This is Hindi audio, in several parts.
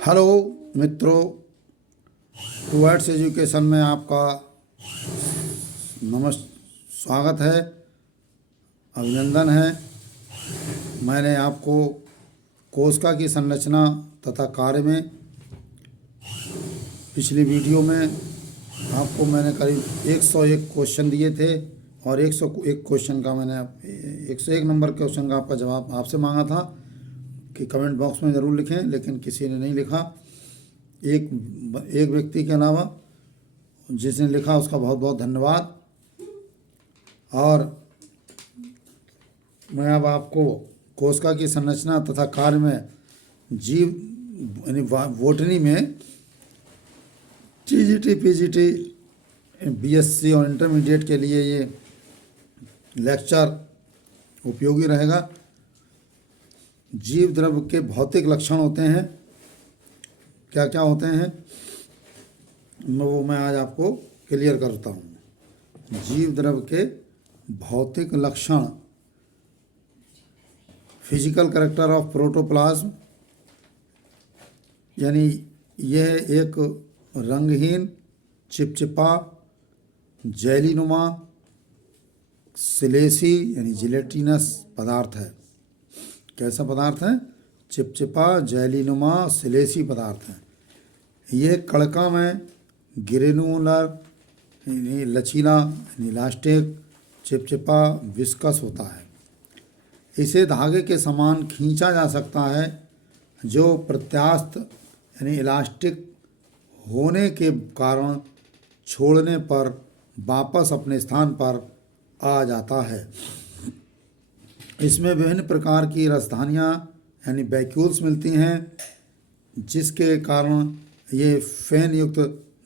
हेलो मित्रों, टूवर्ड्स एजुकेशन में आपका स्वागत है, अभिनंदन है। मैंने आपको कोशिका की संरचना तथा कार्य में पिछली वीडियो में आपको मैंने करीब 101 क्वेश्चन दिए थे और 101 क्वेश्चन का मैंने 101 नंबर क्वेश्चन का आपका जवाब आपसे मांगा था कि कमेंट बॉक्स में ज़रूर लिखें, लेकिन किसी ने नहीं लिखा। एक व्यक्ति के अलावा जिसने लिखा उसका बहुत बहुत धन्यवाद। और मैं अब आपको कोशिका की संरचना तथा कार्य में जीव यानी बॉटनी में टीजीटी, पीजीटी, बीएससी और इंटरमीडिएट के लिए ये लेक्चर उपयोगी रहेगा। जीव द्रव्य के भौतिक लक्षण होते हैं, क्या क्या होते हैं वो मैं आज आपको क्लियर करता हूँ। जीव द्रव्य के भौतिक लक्षण, फिजिकल कैरेक्टर ऑफ प्रोटोप्लाज्म, यानी यह एक रंगहीन, चिपचिपा, जेलीनुमा, सिलेसी यानी जिलेटिनस पदार्थ है। कैसा पदार्थ है? चिपचिपा, जेलीनुमा, सिलेसी पदार्थ है। यह कणका में ग्रेनुलर यानी लचीला यानी इलास्टिक, चिपचिपा, विस्कस होता है। इसे धागे के समान खींचा जा सकता है, जो प्रत्यास्थ यानी इलास्टिक होने के कारण छोड़ने पर वापस अपने स्थान पर आ जाता है। इसमें विभिन्न प्रकार की रसधानियाँ यानी वैक्यूल्स मिलती हैं, जिसके कारण ये फैन युक्त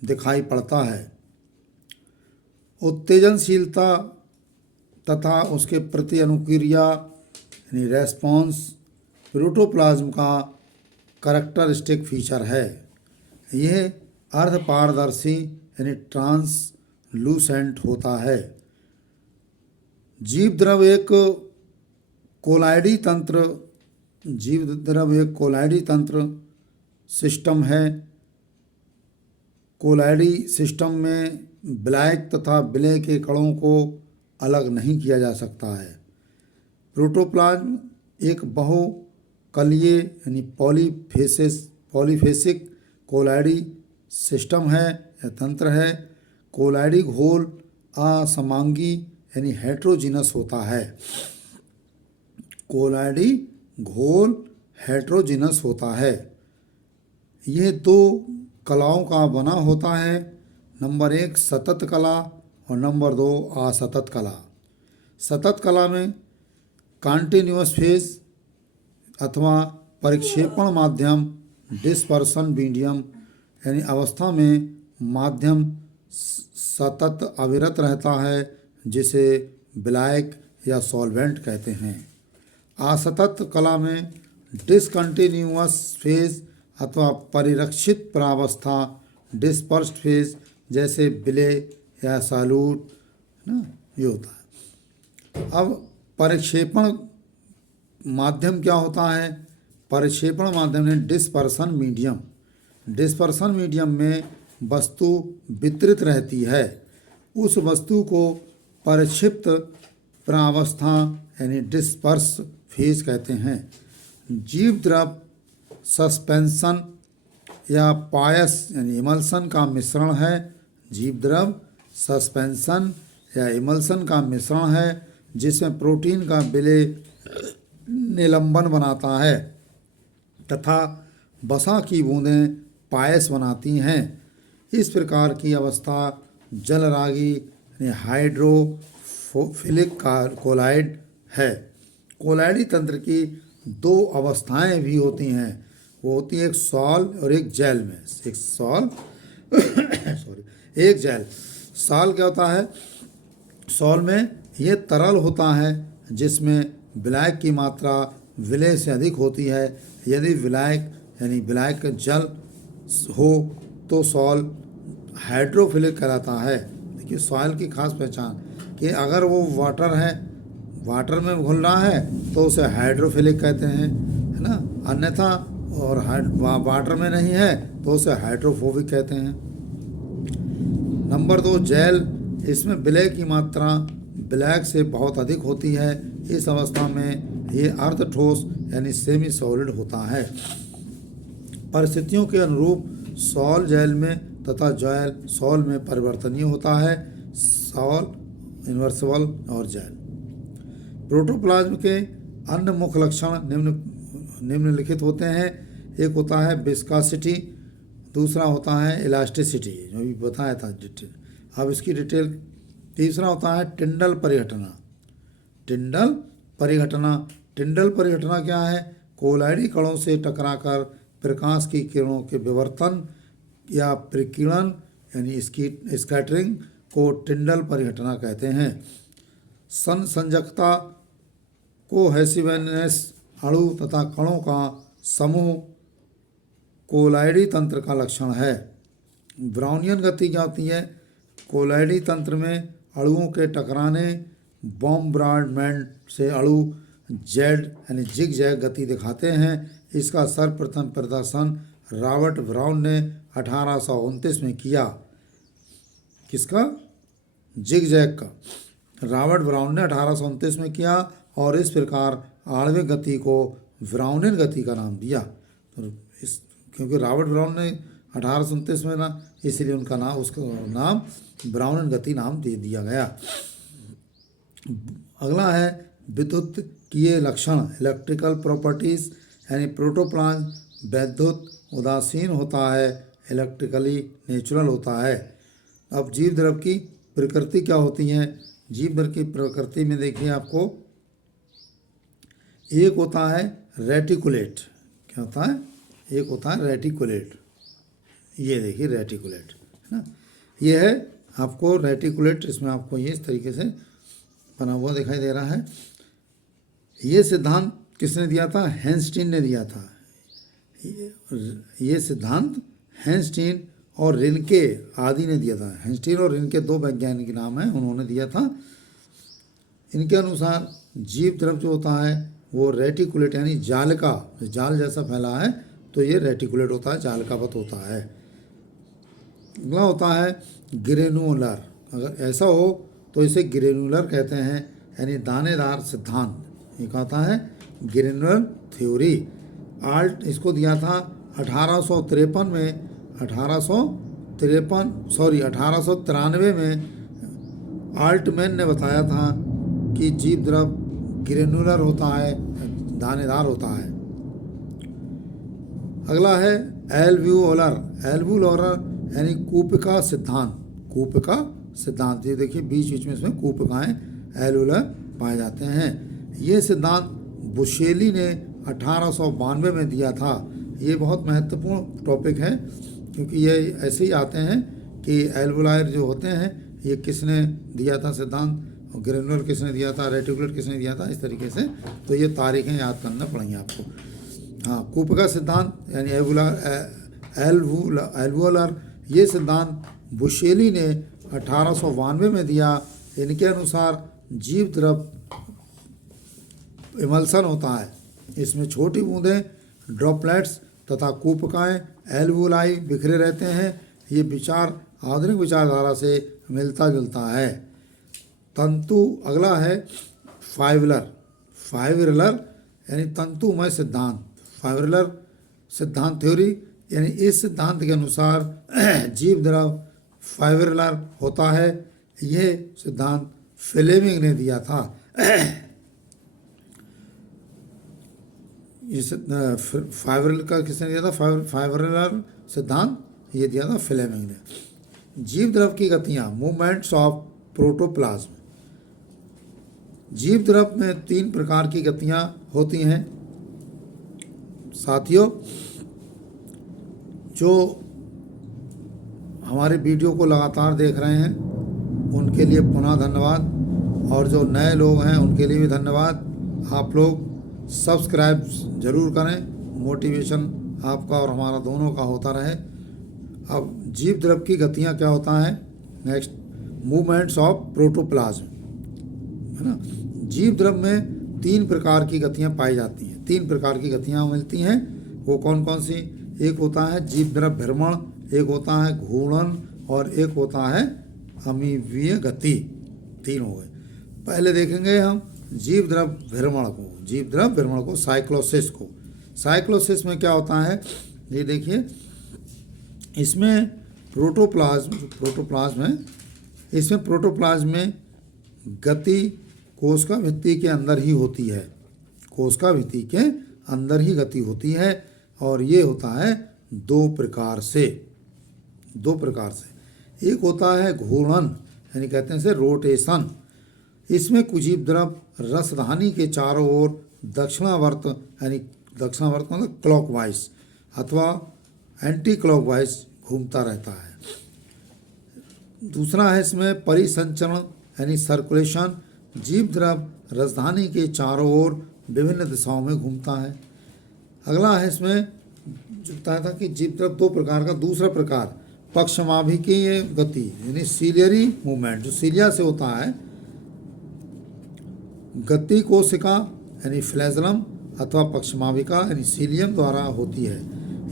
दिखाई पड़ता है। उत्तेजनशीलता तथा उसके प्रति अनुक्रिया यानी रेस्पॉन्स प्रोटोप्लाज्म का करैक्टरिस्टिक फीचर है। यह अर्धपारदर्शी यानी ट्रांसलूसेंट होता है। जीव द्रव्य एक कोलाइडी तंत्र सिस्टम है। कोलाइडी सिस्टम में विलायक तथा विलय के कणों को अलग नहीं किया जा सकता है। प्रोटोप्लाज्म एक बहुकलीय यानी पॉलीफेसिक कोलाइडी सिस्टम है या तंत्र है। कोलाइडी घोल असमांगी यानी हेट्रोजीनस होता है। कोलाइडी घोल हेट्रोजीनस होता है। यह दो कलाओं का बना होता है। नंबर 1 सतत कला और नंबर 2 असतत कला। सतत कला में कॉन्टिन्यूअस फेज अथवा परिक्षेपण माध्यम, डिस्पर्सन मीडियम यानी अवस्था में माध्यम सतत अविरत रहता है, जिसे विलायक या सॉल्वेंट कहते हैं। असतत कला में डिसकंटिन्यूअस फेज अथवा परिरक्षित प्रावस्था, डिस्पर्स्ड फेज जैसे विलय या सॉल्यूट ना, ये होता है। अब परिक्षेपण माध्यम क्या होता है? परिक्षेपण माध्यम में डिस्पर्सन मीडियम। डिस्पर्सन मीडियम में वस्तु वितरित रहती है। उस वस्तु को परिक्षिप्त प्रावस्था यानी डिस्पर्स फेज कहते हैं। जीव द्रव सस्पेंशन या पायस यानी इमल्सन का मिश्रण है। जीव द्रव सस्पेंशन या इमल्सन का मिश्रण है, जिसमें प्रोटीन का विलय निलंबन बनाता है तथा वसा की बूंदें पायस बनाती हैं। इस प्रकार की अवस्था जलरागी यानी हाइड्रोफिलिक कोलाइड है। कोलाइडी तंत्र की दो अवस्थाएं भी होती हैं। वो होती है एक सॉल और एक जेल में। एक सॉल एक जेल। सॉल क्या होता है? सॉल में ये तरल होता है, जिसमें विलायक की मात्रा विलय से अधिक होती है। यदि विलायक यानी विलायक का जल हो तो सॉल हाइड्रोफिलिक कहलाता है। देखिए सॉइल की खास पहचान कि अगर वो वाटर है, वाटर में घुल रहा है तो उसे हाइड्रोफिलिक कहते हैं, है ना। अन्यथा और वाटर में नहीं है तो उसे हाइड्रोफोबिक कहते हैं। नंबर 2 जेल, इसमें विलय की मात्रा ब्लैक से बहुत अधिक होती है। इस अवस्था में ये अर्ध ठोस यानी सेमी सॉलिड होता है। परिस्थितियों के अनुरूप सॉल जेल में तथा जेल सॉल में परिवर्तनीय होता है। सॉल, इन्वर्सिबल और जेल। प्रोटोप्लाज्म के अन्य मुख्य लक्षण निम्नलिखित होते हैं। एक होता है विस्कासिटी, दूसरा होता है इलास्टिसिटी, जो भी बताया था डिटेल, अब इसकी डिटेल। तीसरा होता है टिंडल परिघटना। टिंडल परिघटना, टिंडल परिघटना क्या है? कोलाइडी कणों से टकराकर प्रकाश की किरणों के विवर्तन या प्रकीर्णन यानी स्कैटरिंग को टिंडल परिघटना कहते हैं। संसंजकता कोहेसिवनेस, अणु तथा कणों का समूह कोलाइडी तंत्र का लक्षण है। ब्राउनियन गति क्या होती है? कोलाइडी तंत्र में अणुओं के टकराने बॉम्बार्डमेंट से अणु जेड यानी जिग जैग गति दिखाते हैं। इसका सर्वप्रथम प्रदर्शन रॉबर्ट ब्राउन ने 1829 में किया। किसका? जिग जैग का। रॉबर्ट ब्राउन ने 1829 में किया और इस प्रकार आणविक गति को ब्राउनियन गति का नाम दिया। तो इस क्योंकि रॉबर्ट ब्राउन ने 1829 में ना, इसलिए उनका नाम, उसका नाम ब्राउनियन गति नाम दे दिया गया। अगला है विद्युत किए लक्षण, इलेक्ट्रिकल प्रॉपर्टीज, यानी प्रोटोप्लाज्म वैद्युत उदासीन होता है, इलेक्ट्रिकली नेचुरल होता है। अब जीव द्रव की प्रकृति क्या होती है? जीव द्रव की प्रकृति में देखिए आपको, एक होता है रेटिकुलेट। क्या होता है? एक होता है रेटिकुलेट। ये देखिए रेटिकुलेट है ना, ये है आपको रेटिकुलेट। इसमें आपको ये इस तरीके से बना हुआ दिखाई दे रहा है। ये सिद्धांत किसने दिया था? हैंस्टीन ने दिया था। ये सिद्धांत हैंस्टीन और रिनके आदि ने दिया था। हैंस्टीन और रिनके दो वैज्ञानिक नाम हैं, उन्होंने दिया था। इनके अनुसार जीव द्रव जो होता है वो रेटिकुलेट यानी जालिका, जाल जैसा फैला है तो ये रेटिकुलेट होता है, जालिकावत होता है। अगला होता है ग्रेनुलर। अगर ऐसा हो तो इसे ग्रेनुलर कहते हैं, यानी दानेदार सिद्धांत। ये कहता है ग्रेनुलर थ्योरी। आल्ट इसको दिया था 1893 में, 1893 में आल्टमैन ने बताया था कि जीव द्रव ग्रेनुलर होता है, दानेदार होता है। अगला है एल्व्यूलर। एल्व्यूलर यानी कूपिका सिद्धांत। कूपिका सिद्धांत, ये देखिए बीच बीच में इसमें कूपिकाएं एल्व्यूलर पाए जाते हैं। ये सिद्धांत बुशेली ने 1892 में दिया था। ये बहुत महत्वपूर्ण टॉपिक है क्योंकि ये ऐसे ही आते हैं कि एल्वुलायर जो होते हैं ये किसने दिया था सिद्धांत, और ग्रेनुलर किसने दिया था, रेटिकुलर किसने दिया था, इस तरीके से। तो ये तारीखें याद करना पड़ेंगी आपको। हाँ, कूपिका सिद्धांत यानी एल्वुलर, ये सिद्धांत बुशेली ने 1892 में दिया। इनके अनुसार जीव द्रव इमल्सन होता है, इसमें छोटी बूंदें ड्रॉपलेट्स तथा कूपिकाएं एल्वुलाई बिखरे रहते हैं। ये विचार आधुनिक विचारधारा से मिलता जुलता है। तंतु, अगला है फाइब्रिलर। फाइब्रिलर यानी तंतुमय सिद्धांत। फाइब्रिलर सिद्धांत थ्योरी यानी इस सिद्धांत के अनुसार जीव द्रव फाइब्रिलर होता है। ये सिद्धांत फ्लेमिंग ने दिया था। इस फाइब्रिलर का किसने दिया था? फाइब्रिलर सिद्धांत ये दिया था फ्लेमिंग ने। जीव द्रव की गतियाँ, मूवमेंट्स ऑफ प्रोटोप्लाज्म। जीव द्रव में 3 प्रकार की गतियाँ होती हैं साथियों। जो हमारे वीडियो को लगातार देख रहे हैं उनके लिए पुनः धन्यवाद, और जो नए लोग हैं उनके लिए भी धन्यवाद। आप लोग सब्सक्राइब ज़रूर करें, मोटिवेशन आपका और हमारा दोनों का होता रहे। अब जीव द्रव की गतियाँ क्या होता है? नेक्स्ट, मूवमेंट्स ऑफ प्रोटोप्लाज्म, है ना। जीव द्रव में 3 प्रकार की गतियाँ पाई जाती हैं, 3 प्रकार की गतियाँ मिलती हैं। वो कौन कौन सी? एक होता है जीव द्रव भ्रमण, एक होता है घूर्णन और एक होता है अमीवीय गति। 3 हो गए। पहले देखेंगे हम जीव द्रव भ्रमण को, जीव द्रव भ्रमण को, साइक्लोसिस को। साइक्लोसिस में क्या होता है, ये देखिए, इसमें प्रोटोप्लाज्म है, इसमें प्रोटोप्लाज्म में गति कोशिका भित्ति के अंदर ही होती है, कोशिका भित्ति के अंदर ही गति होती है। और ये होता है दो प्रकार से। एक होता है घूर्णन, यानी कहते हैं इसे रोटेशन। इसमें कुजीव द्रव रसधानी के चारों ओर दक्षिणावर्त, यानी दक्षिणावर्त मतलब क्लॉकवाइज अथवा एंटी क्लॉकवाइज घूमता रहता है। दूसरा है इसमें परिसंचरण यानी सर्कुलेशन। जीव द्रव राजधानी के चारों ओर विभिन्न दिशाओं में घूमता है। अगला है इसमें जो बताया था कि जीव द्रव 2 प्रकार का। दूसरा प्रकार पक्षमाभिकीय गति यानी सीलियरी मूवमेंट, जो सीलिया से होता है। गति कोशिका यानी फ्लैजलम अथवा पक्षमाभिका यानी सीलियम द्वारा होती है।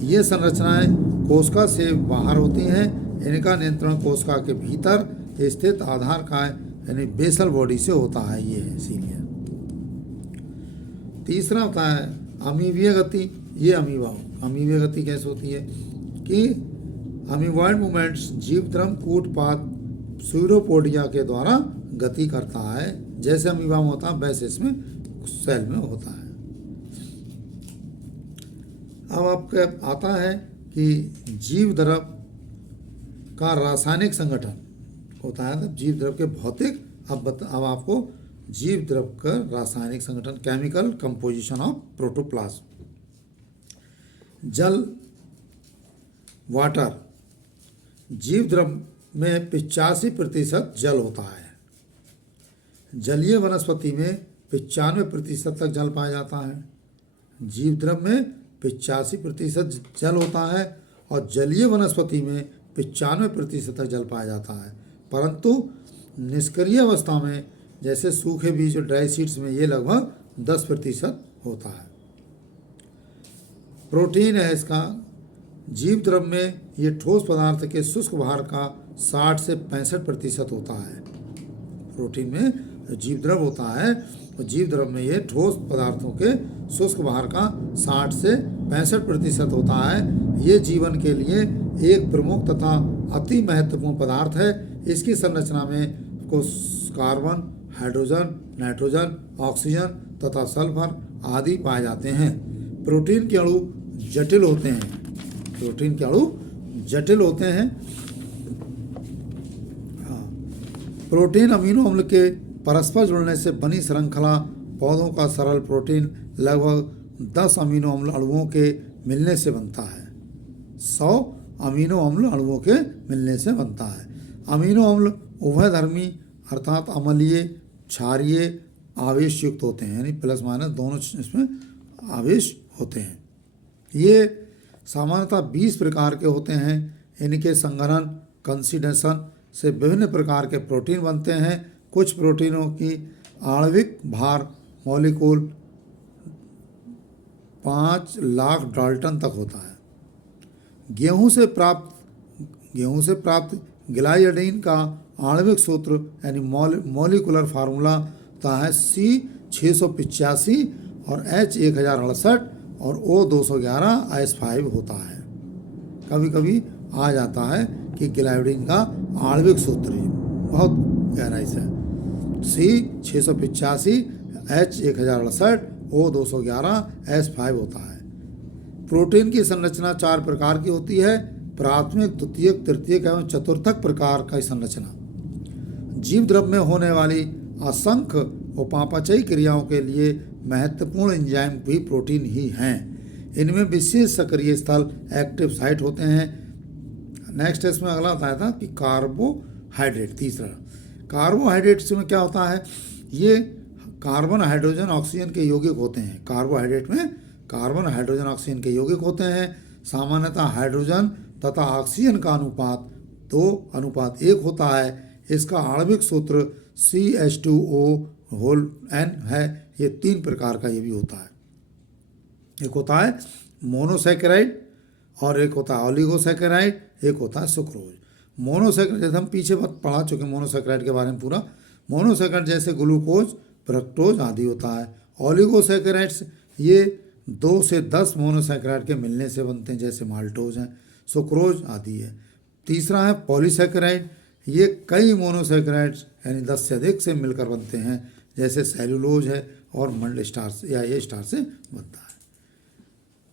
ये संरचनाएं कोशिका से बाहर होती हैं। इनका नियंत्रण कोशिका के भीतर स्थित आधार काय यानी बेसल बॉडी से होता है, ये है सीलिया। तीसरा होता है अमीवीय गति। ये अमीवीय गति कैसे होती है कि अमीवॉइड मूवमेंट्स जीव द्रव कूटपाद स्यूडोपोडिया के द्वारा गति करता है। जैसे अमीबा में होता है वैसे इसमें सेल में होता है। अब आपके आता है कि जीव द्रव का रासायनिक संगठन होता है, तब जीव द्रव के भौतिक। अब आपको जीव द्रव का रासायनिक संगठन, केमिकल कंपोजिशन ऑफ प्रोटोप्लाज्म। जल, वाटर, जीव द्रव में 85% जल होता है। जलीय वनस्पति में 95% तक जल पाया जाता है। जीव द्रव में 85% जल होता है और जलीय वनस्पति में 95% तक जल पाया जाता है। परंतु निष्क्रिय अवस्था में जैसे सूखे बीज और ड्राई सीड्स में ये लगभग 10% होता है। प्रोटीन है इसका। जीव द्रव में ये ठोस पदार्थ के शुष्क भार का 60 से 65% होता है। प्रोटीन में जीव द्रव होता है और जीव द्रव में ये ठोस पदार्थों के शुष्क भार का 60 से 65% होता है। ये जीवन के लिए एक प्रमुख तथा अति महत्वपूर्ण पदार्थ है। इसकी संरचना में कार्बन, हाइड्रोजन, नाइट्रोजन, ऑक्सीजन तथा सल्फर आदि पाए जाते हैं। प्रोटीन के अणु जटिल होते हैं। प्रोटीन के अणु जटिल होते हैं। प्रोटीन अमीनो अम्ल के परस्पर जुड़ने से बनी श्रृंखला पौधों का सरल प्रोटीन लगभग 10 अमीनो अम्ल अणुओं के मिलने से बनता है। 100 अमीनो अम्ल अणुओं के मिलने से बनता है। अमीनो अम्ल उभयधर्मी अर्थात अम्लीय, क्षारीय आवेश युक्त होते हैं, यानी प्लस माइनस दोनों इसमें आवेश होते हैं। ये सामान्यतः 20 प्रकार के होते हैं। इनके संघनन, कंसिडेशन से विभिन्न प्रकार के प्रोटीन बनते हैं। कुछ प्रोटीनों की आणविक भार मॉलिक्यूल 5 लाख डाल्टन तक होता है। गेहूं से प्राप्त ग्लाइसिन का आणविक सूत्र यानी मॉलिकुलर फार्मूला होता है C685 और H1068 और O211S5 होता है। कभी कभी आ जाता है कि ग्लाइसिन का आणविक सूत्र बहुत गहराई से C685 H1068 O211S5 होता है। प्रोटीन की संरचना 4 प्रकार की होती है। प्राथमिक, द्वितीयक, तृतीयक एवं चतुर्थक प्रकार का संरचना। जीव द्रव में होने वाली असंख्य उपापचयी क्रियाओं के लिए महत्वपूर्ण एंजाइम भी प्रोटीन ही हैं। इनमें विशेष सक्रिय स्थल एक्टिव साइट होते हैं। नेक्स्ट इसमें अगला बताया था कि कार्बोहाइड्रेट। तीसरा कार्बोहाइड्रेट्स में क्या होता है, ये कार्बन, हाइड्रोजन, ऑक्सीजन के यौगिक होते हैं। कार्बोहाइड्रेट में कार्बन, हाइड्रोजन, ऑक्सीजन के यौगिक होते हैं। सामान्यतः हाइड्रोजन तथा ऑक्सीजन का अनुपात 2:1 होता है। इसका आणविक सूत्र CH2ON है। ये 3 प्रकार का ये भी होता है। एक होता है मोनोसैकेराइड और एक होता है ओलिगोसैकेराइड, एक होता है सुक्रोज। मोनोसैकेराइड जैसे हम पीछे बहुत पढ़ा चुके हैं मोनोसैकेराइड के बारे में पूरा। मोनोसैकेराइड जैसे ग्लूकोज, फ्रक्टोज आदि होता है। ओलिगोसैकेराइड्स ये 2 से 10 मोनोसैकेराइड के मिलने से बनते हैं, जैसे माल्टोज हैं, सुक्रोज आदि है। तीसरा है पॉलीसैकेराइड, ये कई मोनोसैकेराइड्स यानी 10 से अधिक से मिलकर बनते हैं, जैसे सेलुलोज है और मंड स्टार से या ये स्टार से बनता है।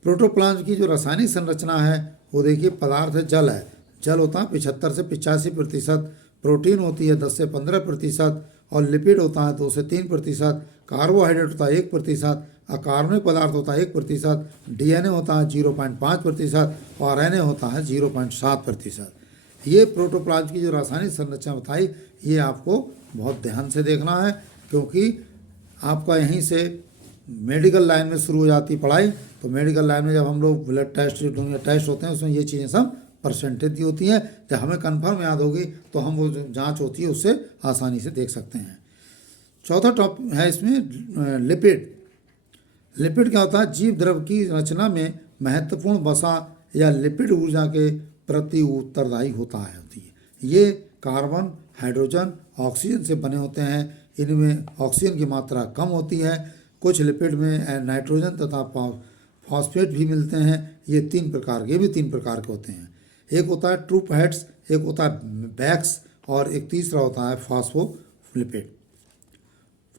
प्रोटोप्लाज्म की जो रासायनिक संरचना है वो देखिए, पदार्थ है जल है, जल होता है 75 से 85%, प्रोटीन होती है 10 से 15%, और लिपिड होता है 2 से 3%, कार्बोहाइड्रेट होता है 1%, अकार्बनिक पदार्थ होता है 1%, डीएनए होता है 0.5% और आरएनए होता है 0.7%। ये प्रोटोप्लाज्म की जो रासायनिक संरचना बताई, ये आपको बहुत ध्यान से देखना है, क्योंकि आपका यहीं से मेडिकल लाइन में शुरू हो जाती पढ़ाई। तो मेडिकल लाइन में जब हम लोग ब्लड टेस्ट जो टेस्ट होते हैं उसमें ये चीज़ें सब परसेंटेज दी होती हैं। जब हमें कंफर्म याद होगी तो हम वो जो जाँच होती है उससे आसानी से देख सकते हैं। चौथा टॉपिक है इसमें लिपिड। लिपिड क्या होता है? जीव द्रव की रचना में महत्वपूर्ण वसा या लिपिड ऊर्जा के प्रति उत्तरदायी होती है। ये कार्बन, हाइड्रोजन, ऑक्सीजन से बने होते हैं। इनमें ऑक्सीजन की मात्रा कम होती है। कुछ लिपिड में नाइट्रोजन तथा फॉस्फेट भी मिलते हैं। ये तीन प्रकार के होते हैं। एक होता है ट्रू फैट्स, एक होता है बैक्स और एक तीसरा होता है फॉस्फोलिपिड।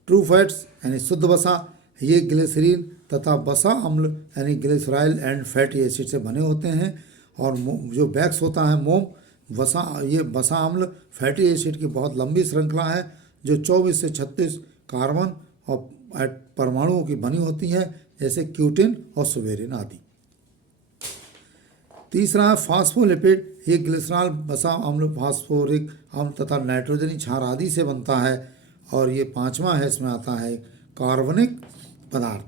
ट्रू फैट्स यानी शुद्ध वसा, ये ग्लिसरीन तथा वसा अम्ल यानी ग्लिसराइल एंड फैटी एसिड से बने होते हैं। और जो बैक्स होता है मोम, ये वसा अम्ल फैटी एसिड की बहुत लंबी श्रृंखला है जो 24 से 36 कार्बन और परमाणुओं की बनी होती है, जैसे क्यूटिन और सुवेरिन आदि। तीसरा है फॉस्फोलिपिड, ये ग्लिसरॉल, वसा अम्ल, फास्फोरिक अम्ल तथा नाइट्रोजनी क्षार आदि से बनता है। और ये पांचवा है, इसमें आता है कार्बनिक पदार्थ।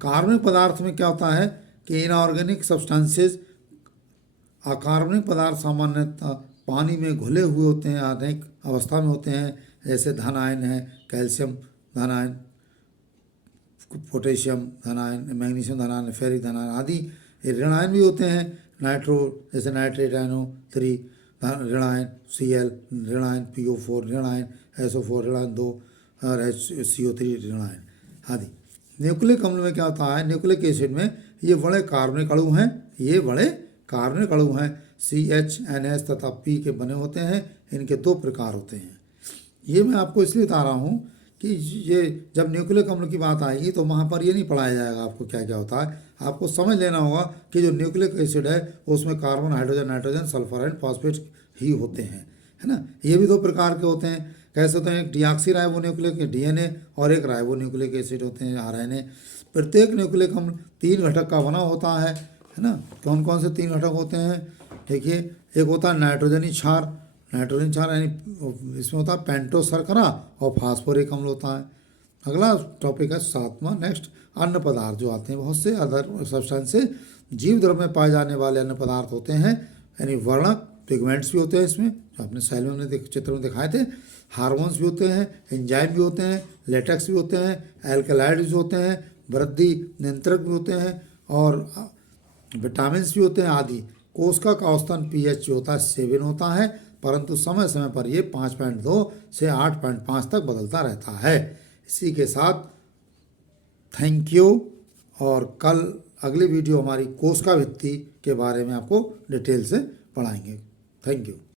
कार्बनिक पदार्थ में क्या होता है कि इनऑर्गेनिक सब्सटेंसेस, अकार्बनिक पदार्थ सामान्यतः पानी में घुले हुए होते हैं, अनेक अवस्था में होते हैं, जैसे धन आयन है, कैल्शियम धन आयन, पोटेशियम धन आयन, मैग्नीशियम धन आयन, फेरिक धन आयन आदि। ये ऋण आयन भी होते हैं, नाइट्रो जैसे नाइट्रेट NO3 ऋण आयन, Cl ऋण आयन, PO4 ऋण आयन, SO4 ऋण आयन 2 और HCO3 ऋण आयन आदि। न्यूक्लिक अम्ल में क्या होता है? न्यूक्लिक एसिड में ये बड़े कार्बनिक अणु हैं, CH, NH तथा P के बने होते हैं। इनके 2 प्रकार होते हैं। ये मैं आपको इसलिए बता रहा हूँ कि ये जब न्यूक्लिक अम्ल की बात आएगी तो वहाँ पर ये नहीं पढ़ाया जाएगा आपको क्या क्या होता है। आपको समझ लेना होगा कि जो न्यूक्लिक एसिड है उसमें carbon, hydrogen, nitrogen, sulphur and phosphate ही होते हैं, है ना। ये भी 2 प्रकार के होते हैं। कैसे होते हैं? एक डिऑक्सी राइबोन्यूक्लिक DNA और एक राइबोन्यूक्लिक एसिड होते हैं, RNA। प्रत्येक न्यूक्लिक अम्ल 3 घटक का बना होता है ना। कौन कौन से 3 घटक होते हैं? देखिए, एक होता है नाइट्रोजनी क्षार, यानी इसमें होता है पेंटोस शर्करा और फास्फोरिक अम्ल होता है। अगला टॉपिक है 7वां, नेक्स्ट, अन्य पदार्थ जो आते हैं। बहुत से अदर सब्सटेंसेस जीव द्रव में पाए जाने वाले अन्य पदार्थ होते हैं, यानी वर्णक, पिगमेंट्स भी होते हैं इसमें, जो आपने सेलों में चित्र में दिखाए थे। हार्मोन्स भी होते हैं, एंजाइम भी होते हैं, लेटेक्स भी होते हैं, एल्कलाइड्स भी होते हैं, वृद्धि नियंत्रक भी होते हैं और विटामिन भी होते हैं आदि। कोशिका का औसतन pH जो होता है 7 होता है, परंतु समय समय पर ये 5.2 से 8.5 तक बदलता रहता है। इसी के साथ थैंक यू, और कल अगली वीडियो हमारी कोशिका भित्ति के बारे में आपको डिटेल से पढ़ाएंगे। Thank you.